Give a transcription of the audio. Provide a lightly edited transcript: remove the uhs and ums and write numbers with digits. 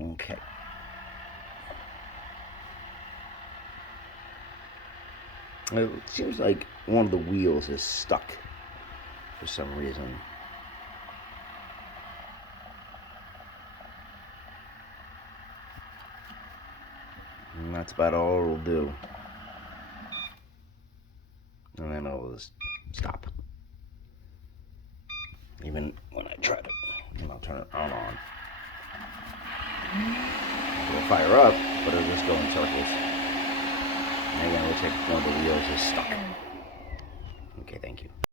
Okay. It seems like one of the wheels is stuck for some reason. And that's about all it'll do. And then it'll just stop. Even when I try to, and I'll turn it on. It'll fire up, but it'll just go in circles. And again, it looks like one of the wheels is stuck. Okay, thank you.